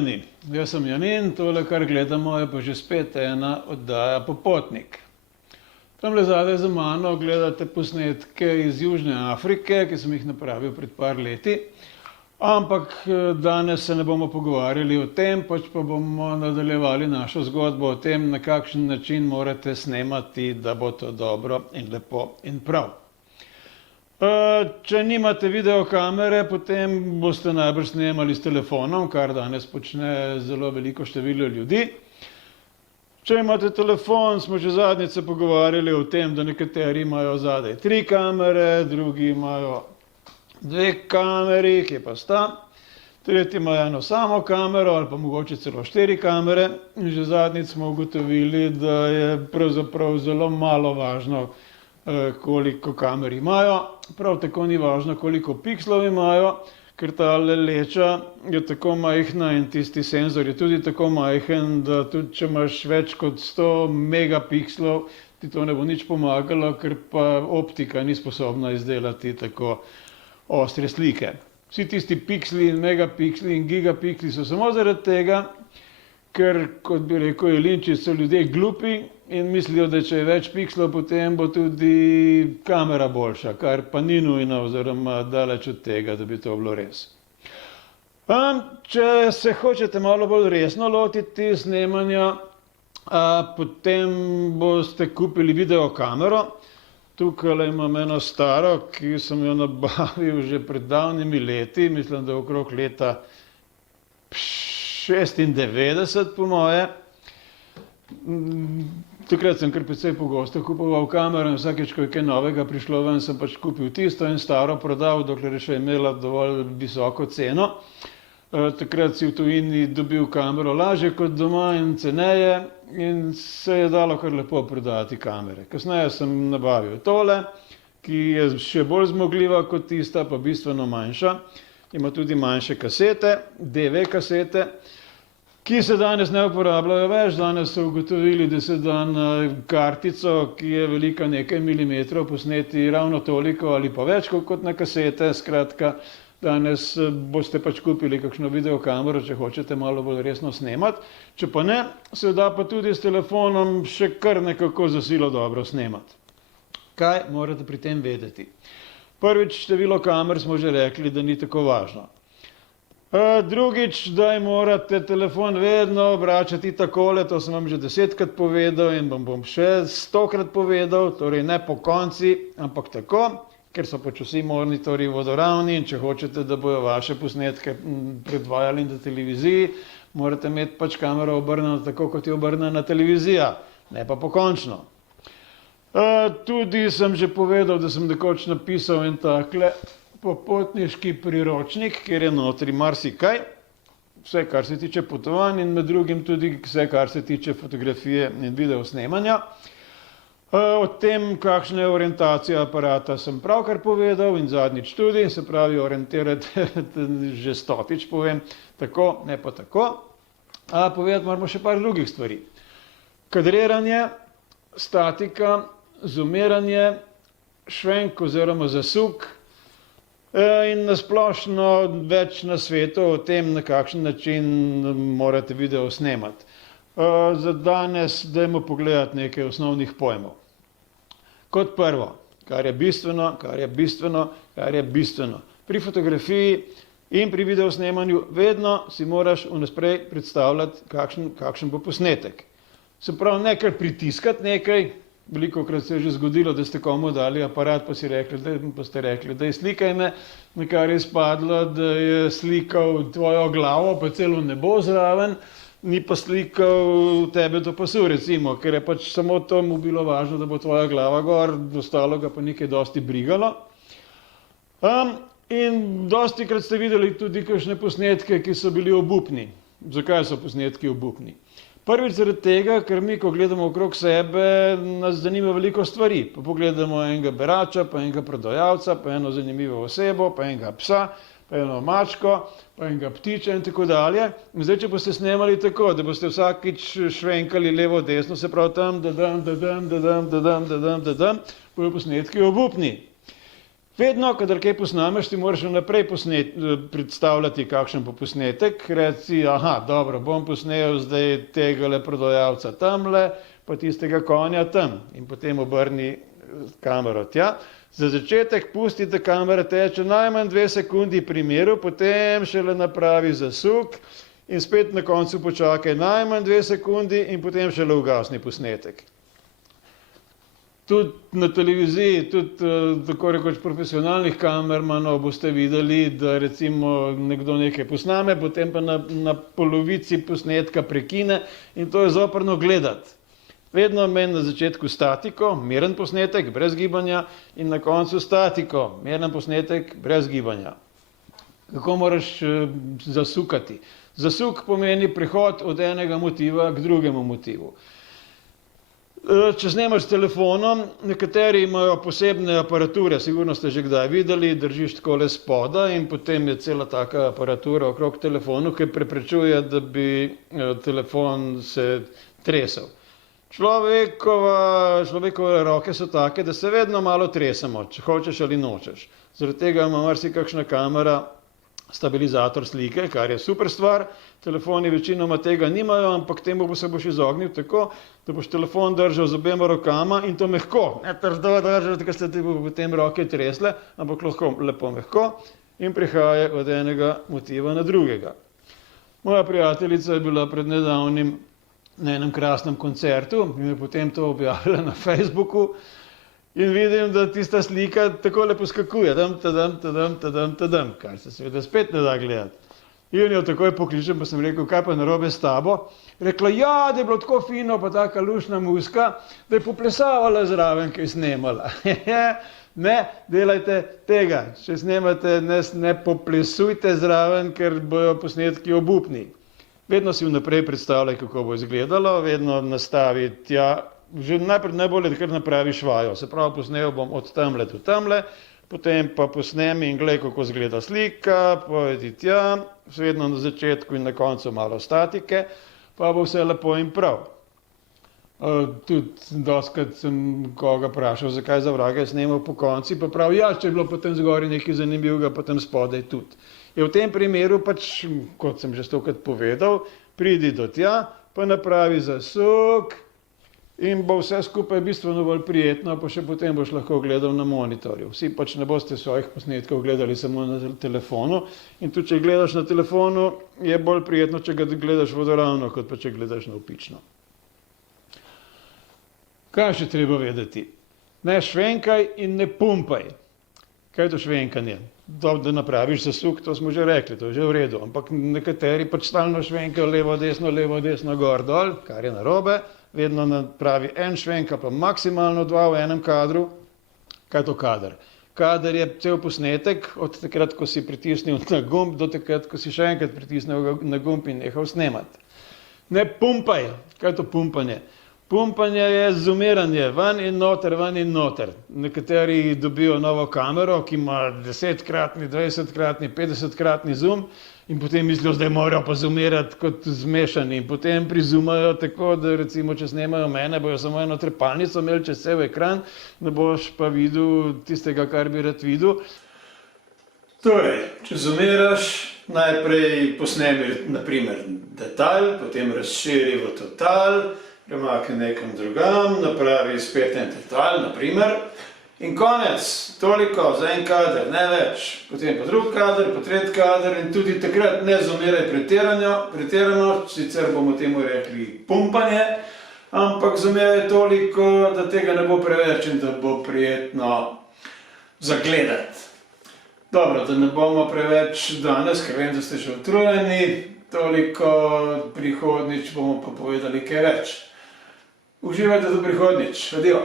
Pozdravljeni, jaz sem Janin, tole, kar gledamo, je pa že spet ena oddaja Popotnik. Tamle zadaj za mano gledate posnetke iz Južne Afrike, ki sem jih napravil pred par leti. Ampak danes se ne bomo pogovarjali o tem, pač pa bomo nadaljevali našo zgodbo o tem, na kakšen način morate snemati, da bo to dobro in lepo in prav. Če nimate videokamere, potem boste najbrž snemali s telefonom, kar danes počne zelo veliko število ljudi. Če imate telefon, smo že zadnjič se pogovarjali o tem, da nekateri imajo zadaj 3 kamere, drugi imajo 2 kameri, kje pa sta. Tretji ima eno samo kamero ali pa mogoče celo 4 kamere. In že zadnjič smo ugotovili, da je pravzaprav zelo malo važno, koliko kamer imajo. Prav tako ni važno, koliko pikslov imajo, ker ta leča je tako majhna in tisti senzor je tudi tako majhen, da tudi če imaš več kot 100 megapikslov, ti to ne bo nič pomagalo, ker pa optika ni sposobna izdelati tako ostre slike. Vsi tisti piksli in megapiksli in gigapiksli so samo zaradi tega, ker, kot bi rekel Jelinčič, so ljudje glupi in mislijo, da če je več pikslov, potem bo tudi kamera boljša, kar pa ni nujno oziroma daleč od tega, da bi to bilo res. Če se hočete malo bolj resno lotiti snemanja, potem boste kupili videokamero. Tukaj imam eno staro, ki sem jo nabavil že pred davnimi leti, mislim, da okrog leta 96 po moje. Takrat sem kar precej pogosto kupoval kamero in vsakeč, ko je kaj novega prišlo ven, sem pač kupil tisto in staro prodal, dokler je še imela dovolj visoko ceno. Takrat si v tujini dobil kamero lažje kot doma in ceneje in se je dalo kar lepo prodati kamere. Kasneje sem nabavil tole, ki je še bolj zmogljiva kot tista, pa bistveno manjša. Ima tudi manjše kasete, DV kasete, ki se danes ne uporabljajo več. Danes so ugotovili, da se da na kartico, ki je velika nekaj milimetrov, posneti ravno toliko ali pa več kot na kasete. Skratka, danes boste pač kupili kakšno videokamero, če hočete malo bolj resno snemati. Če pa ne, se da pa tudi s telefonom še kar nekako za silo dobro snemati. Kaj morate pri tem vedeti? Prvič, število kamer smo že rekli, da ni tako važno. Drugič, da morate telefon vedno obračati takole, to sem vam že 10-krat povedal in vam bom še 100-krat povedal, torej ne po konci, ampak tako, ker so pač vsi monitorji vodoravni in če hočete, da bojo vaše posnetke predvajali na televiziji, morate imeti pač kamero obrnjeno tako, kot je obrnjena televizija, ne pa pokončno. Tudi sem že povedal, da sem nekoč napisal en takle popotniški priročnik, kjer je notri marsikaj, vse, kar se tiče potovanj in med drugim tudi vse, kar se tiče fotografije in videosnemanja. O tem, kakšna je orientacija aparata, sem pravkar povedal in zadnjič tudi, se pravi orientirati, že 100-tič povem, tako, ne pa tako. Povedati moramo še par drugih stvari. Kadriranje, statika, zoomiranje, švenk oziroma zasuk, in nasplošno več na svetu o tem, na kakšen način morate video snemati. Za danes dajmo pogledati nekaj osnovnih pojmov. Kot prvo, kar je bistveno. Pri fotografiji in pri videosnemanju vedno si moraš vnaprej predstavljati, kakšen bo posnetek. Se pravi, ne kar pritiskati nekaj. Velikokrat se je že zgodilo, da ste komu dali aparat, pa ste rekli, da je slikaj me, na kar je spadlo, da je slikal tvojo glavo, pa celo nebo zraven, ni pa slikal tebe do pasu, recimo, ker je pač samo to mu bilo važno, da bo tvoja glava gor, ostalo ga pa nekaj dosti brigalo. In dostikrat ste videli tudi kakšne posnetke, ki so bili obupni. Zakaj so posnetki obupni? Prvič zaradi tega, ker mi, ko gledamo okrog sebe, nas zanima veliko stvari. Pa pogledamo enega berača, pa enega prodajalca, pa eno zanimivo osebo, pa enega psa, pa eno mačko, pa enega ptiča in tako dalje. In zdaj, če boste snemali tako, da boste vsakič švenkali levo, desno, se pravi tam, bojo posnetki obupni. Vedno, kadar kaj posnameš, ti moraš vnaprej predstavljati kakšen bo posnetek. Reci, aha, dobro, bom posnel zdaj tegale prodajalca tamle, pa tistega konja tam. In potem obrni kamero tja. Za začetek pusti, da kamera teče najmanj 2 sekundi pri miru, potem šele napravi zasuk in spet na koncu počakaj najmanj 2 sekundi in potem šele ugasni posnetek. Tudi na televiziji, tudi tako rekoč profesionalnih kamermanov boste videli, da recimo nekdo nekaj posname, potem pa na polovici posnetka prekine in to je zoprno gledati. Vedno meni na začetku statiko, miren posnetek, brez gibanja in na koncu statiko, miren posnetek, brez gibanja. Kako moraš zasukati? Zasuk pomeni prehod od enega motiva k drugemu motivu. Če snemaš s telefonom, nekateri imajo posebne aparature, sigurno ste že kdaj videli, držiš takole spoda in potem je cela taka aparatura okrog telefonu, ki preprečuje, da bi telefon se tresel. Človekove roke so take, da se vedno malo tresemo, če hočeš ali nočeš. Zaradi tega ima marsikakšna kamera stabilizator slike, kar je super stvar. Telefoni večinoma tega nimajo, ampak temu se boš izognil tako, da boš telefon držal z obema rokama in to mehko. Ne trdo držal, tako se ti bo potem roke tresle, ampak lahko lepo mehko in prihaja od enega motiva na drugega. Moja prijateljica je bila pred nedavnim na enem krasnem koncertu in je potem to objavila na Facebooku in vidim, da tista slika takole poskakuje, tadam, kar se seveda spet ne da gledati. In jo takoj pokličem, pa sem rekel, kaj pa narobe s tabo? Rekla, ja, da je bilo tako fino, pa taka lušna muska, da je poplesavala zraven, ki je snemala. Ne, delajte tega, če snemate, ne poplesujte zraven, ker bojo posnetki obupni. Vedno si vnaprej predstavljaj, kako bo izgledalo, vedno nastavi tja, že najbolje, da kar napraviš vajo. Se pravi, posnel bom od tamle do tamle, potem pa posnem in glej, kako izgleda slika, pojdi tja, vedno na začetku in na koncu malo statike, pa bo vse lepo in prav. Tudi dostikrat sem koga vprašal, zakaj za vraga je snemal po konci, pa pravi, ja, če je bilo potem zgori nekaj zanimivega, potem spodaj tudi. Je v tem primeru pač, kot sem že stokrat povedal, pridi do tja, pa napravi zasuk in bo vse skupaj bistveno bolj prijetno, pa še potem boš lahko gledal na monitorju. Vsi pač ne boste svojih posnetkov gledali samo na telefonu in tudi, če gledaš na telefonu, je bolj prijetno, če ga gledaš vodoravno, kot pa če gledaš navpično. Kaj še treba vedeti? Ne švenkaj in ne pumpaj. Kaj je to švenkanje? Da napraviš zasuk, to smo že rekli, to je že v redu, ampak nekateri pač stalno švenkajo levo, desno, gor, dol, kar je narobe, vedno napravi en švenk, pa maksimalno 2 v enem kadru. Kaj je to kader? Kader je cel posnetek, od takrat, ko si pritisnil na gumb, do takrat, ko si še enkrat pritisnil na gumb in nehal snemati. Ne pumpaj. Kaj je to pumpanje? Pumpanje je zumiranje, ven in noter. Nekateri dobijo novo kamero, ki ima 10-kratni, 20-kratni, 50-kratni zoom in potem mislijo, zdaj morajo pa zumirati kot zmešani. In potem prizumajo tako, da recimo, če snemajo mene, bojo samo eno trepalnico imeli čez cel ekran, ne boš pa videl tistega, kar bi rad videl. Torej, če zumiraš, najprej posnemi naprimer detajl, potem razširi v total, premakni nekam drugam, napravi spet en detajl, naprimer, in konec, toliko za en kader, ne več. Potem pa drug kader, pa tretji kader in tudi takrat ne zumiraj pretirano, sicer bomo temu rekli pumpanje, ampak zumiraj toliko, da tega ne bo preveč in da bo prijetno zagledati. Dobro, da ne bomo preveč danes, ker vem, da ste še utrujeni, toliko prihodnjič bomo pa povedali kaj več. Uživajte do prihodnjič. Adijo.